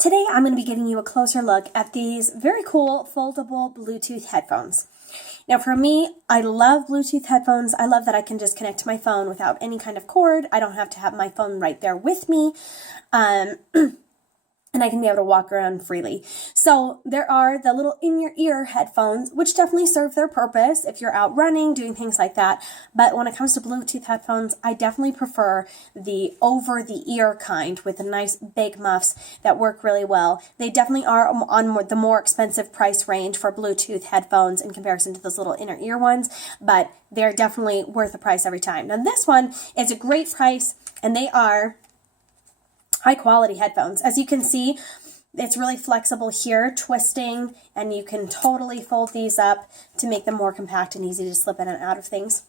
Today I'm going to be giving you a closer look at these very cool foldable Bluetooth headphones. Now for me, I love Bluetooth headphones. I love that I can just connect to my phone without any kind of cord. I don't have to have my phone right there with me. And I can be able to walk around freely. So there are the little in-your-ear headphones, which definitely serve their purpose if you're out running, doing things like that. But when it comes to Bluetooth headphones, I definitely prefer the over-the-ear kind with the nice big muffs that work really well. They definitely are on the more expensive price range for Bluetooth headphones in comparison to those little inner-ear ones, but they're definitely worth the price every time. Now this one is a great price, and they are high quality headphones. As you can see, it's really flexible here, twisting, and you can totally fold these up to make them more compact and easy to slip in and out of things.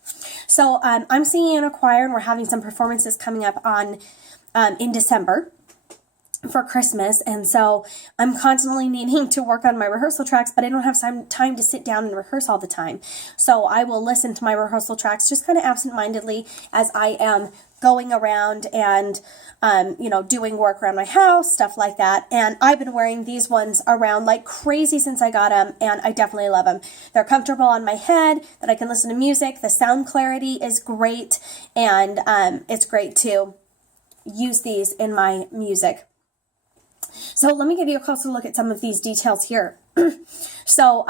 So I'm singing in a choir, and we're having some performances coming up on in December for Christmas, and so I'm constantly needing to work on my rehearsal tracks, but I don't have time to sit down and rehearse all the time. So I will listen to my rehearsal tracks just kind of absent-mindedly as I am going around and doing work around my house, stuff like that. And I've been wearing these ones around like crazy since I got them, and I definitely love them. They're comfortable on my head, that I can listen to music. The sound clarity is great, and it's great to use these in my music. So let me give you a closer look at some of these details here. So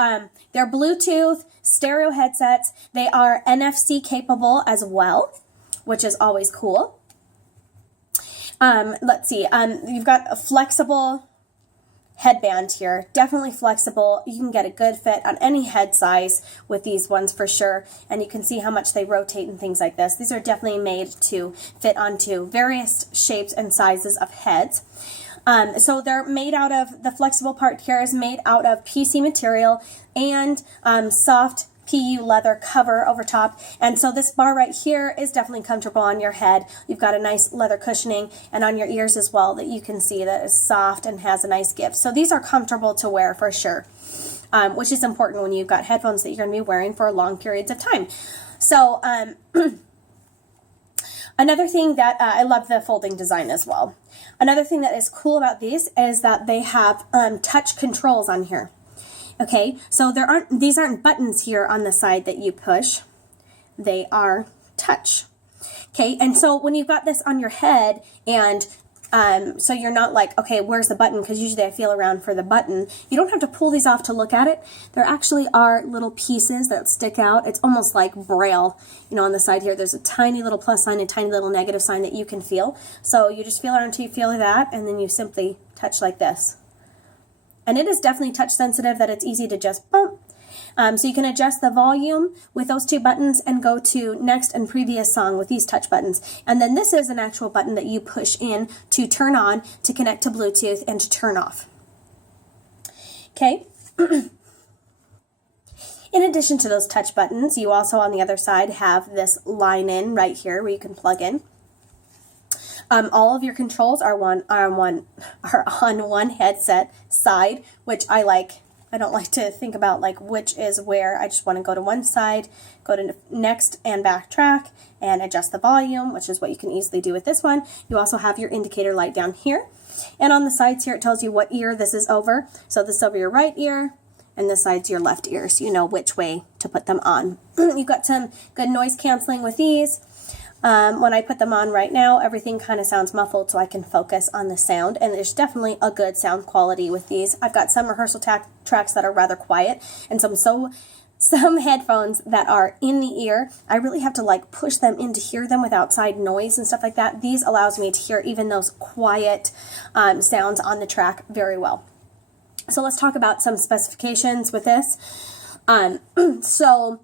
they're Bluetooth stereo headsets. They are NFC capable as well, which is always cool. Let's see. You've got a flexible headband here. Definitely flexible. You can get a good fit on any head size with these ones for sure. And you can see how much they rotate and things like this. These are definitely made to fit onto various shapes and sizes of heads. So they're made out of, the flexible part here is made out of PC material and soft PU leather cover over top. And so this bar right here is definitely comfortable on your head. You've got a nice leather cushioning, and on your ears as well, that you can see that is soft and has a nice give. So these are comfortable to wear for sure, which is important when you've got headphones that you're going to be wearing for long periods of time. So another thing that I love the folding design as well. Another thing that is cool about these is that they have touch controls on here. Okay, so these aren't buttons here on the side that you push. They are touch. Okay, and so when you've got this on your head, and so you're not like, okay, where's the button? Because usually I feel around for the button. You don't have to pull these off to look at it. There actually are little pieces that stick out. It's almost like Braille. On the side here, there's a tiny little plus sign, a tiny little negative sign that you can feel. So you just feel around until you feel that, and then you simply touch like this. And it is definitely touch sensitive, that it's easy to just bump. So you can adjust the volume with those two buttons and go to next and previous song with these touch buttons. And then this is an actual button that you push in to turn on, to connect to Bluetooth, and to turn off. Okay. In addition to those touch buttons, you also on the other side have this line in right here where you can plug in. All of your controls are on one headset side, which I like. I don't like to think about like which is where. I just want to go to one side, go to next and backtrack, and adjust the volume, which is what you can easily do with this one. You also have your indicator light down here. And on the sides here, it tells you what ear this is over. So this is over your right ear, and this side's your left ear, so you know which way to put them on. You've got some good noise canceling with these. When I put them on right now, everything kind of sounds muffled, so I can focus on the sound, and there's definitely a good sound quality with these. I've got some rehearsal tracks that are rather quiet, and some headphones that are in the ear. I really have to like push them in to hear them with outside noise and stuff like that. These allows me to hear even those quiet sounds on the track very well. So let's talk about some specifications with this. So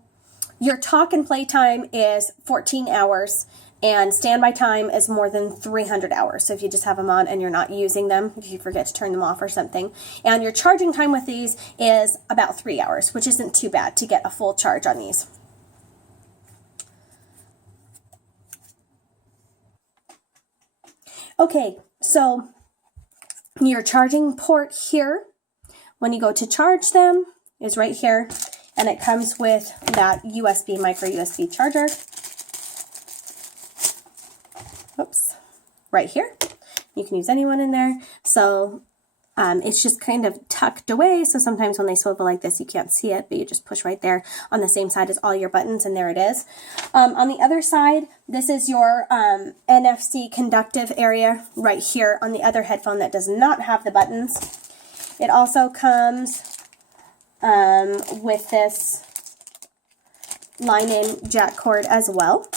your talk and play time is 14 hours, and standby time is more than 300 hours. So if you just have them on and you're not using them, if you forget to turn them off or something. And your charging time with these is about 3 hours, which isn't too bad to get a full charge on these. Okay, so your charging port here, when you go to charge them, is right here. And it comes with that USB, micro USB charger. Oops, right here. You can use anyone in there. So It's just kind of tucked away, so sometimes when they swivel like this, you can't see it, but you just push right there on the same side as all your buttons, and there it is. On the other side, this is your NFC conductive area right here on the other headphone that does not have the buttons. It also comes with this line-in jack cord as well.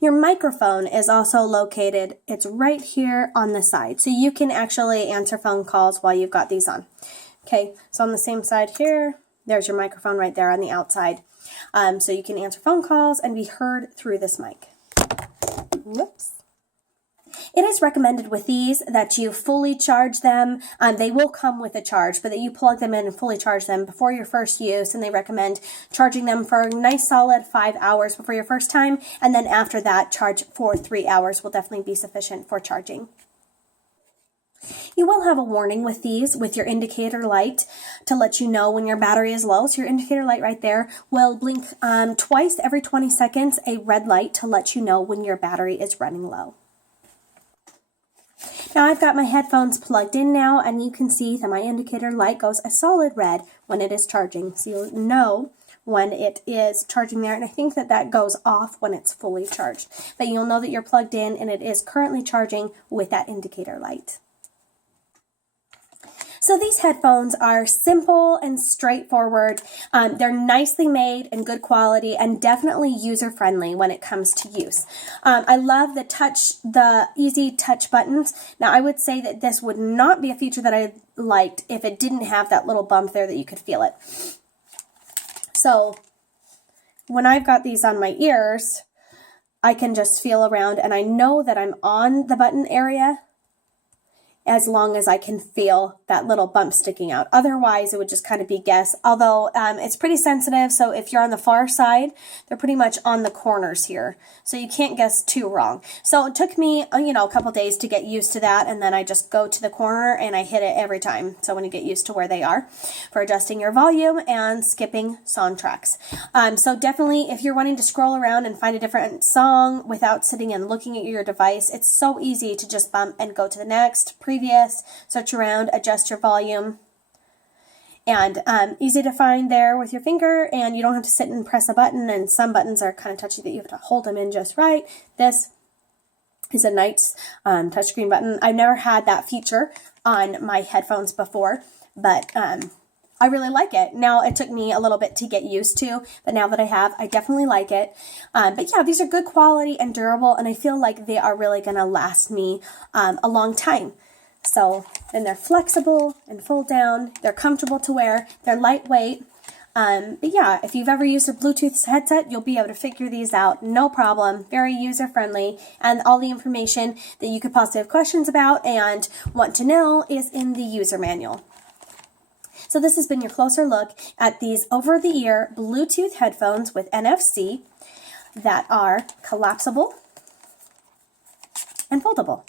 Your microphone is also located, it's right here on the side, so you can actually answer phone calls while you've got these on. Okay, so on the same side here, there's your microphone right there on the outside. So you can answer phone calls and be heard through this mic. Whoops. It is recommended with these that you fully charge them. They will come with a charge, but that you plug them in and fully charge them before your first use, and they recommend charging them for a nice solid 5 hours before your first time, and then after that, charge for 3 hours will definitely be sufficient for charging. You will have a warning with these with your indicator light to let you know when your battery is low. So your indicator light right there will blink twice every 20 seconds, a red light to let you know when your battery is running low. Now I've got my headphones plugged in now, and you can see that my indicator light goes a solid red when it is charging. So you'll know when it is charging there, and I think that that goes off when it's fully charged. But you'll know that you're plugged in and it is currently charging with that indicator light. So these headphones are simple and straightforward. They're nicely made and good quality and definitely user-friendly when it comes to use. I love the easy touch buttons. Now I would say that this would not be a feature that I liked if it didn't have that little bump there that you could feel it. So when I've got these on my ears, I can just feel around and I know that I'm on the button area as long as I can feel that little bump sticking out. Otherwise, it would just kind of be guess. Although it's pretty sensitive, so if you're on the far side, they're pretty much on the corners here. So you can't guess too wrong. So it took me, a couple days to get used to that, and then I just go to the corner and I hit it every time. So when you get used to where they are for adjusting your volume and skipping song tracks. So definitely, if you're wanting to scroll around and find a different song without sitting and looking at your device, it's so easy to just bump and go to the next, previous, search around, adjust your volume, and easy to find there with your finger, and you don't have to sit and press a button, and some buttons are kind of touchy that you have to hold them in just right. This is a nice touchscreen button. I've never had that feature on my headphones before, but I really like it. Now, it took me a little bit to get used to, but now that I have, I definitely like it. But yeah, these are good quality and durable, and I feel like they are really going to last me a long time. So, and they're flexible and fold down. They're comfortable to wear. They're lightweight. But yeah, if you've ever used a Bluetooth headset, you'll be able to figure these out. No problem. Very user-friendly. And all the information that you could possibly have questions about and want to know is in the user manual. So this has been your closer look at these over-the-ear Bluetooth headphones with NFC that are collapsible and foldable.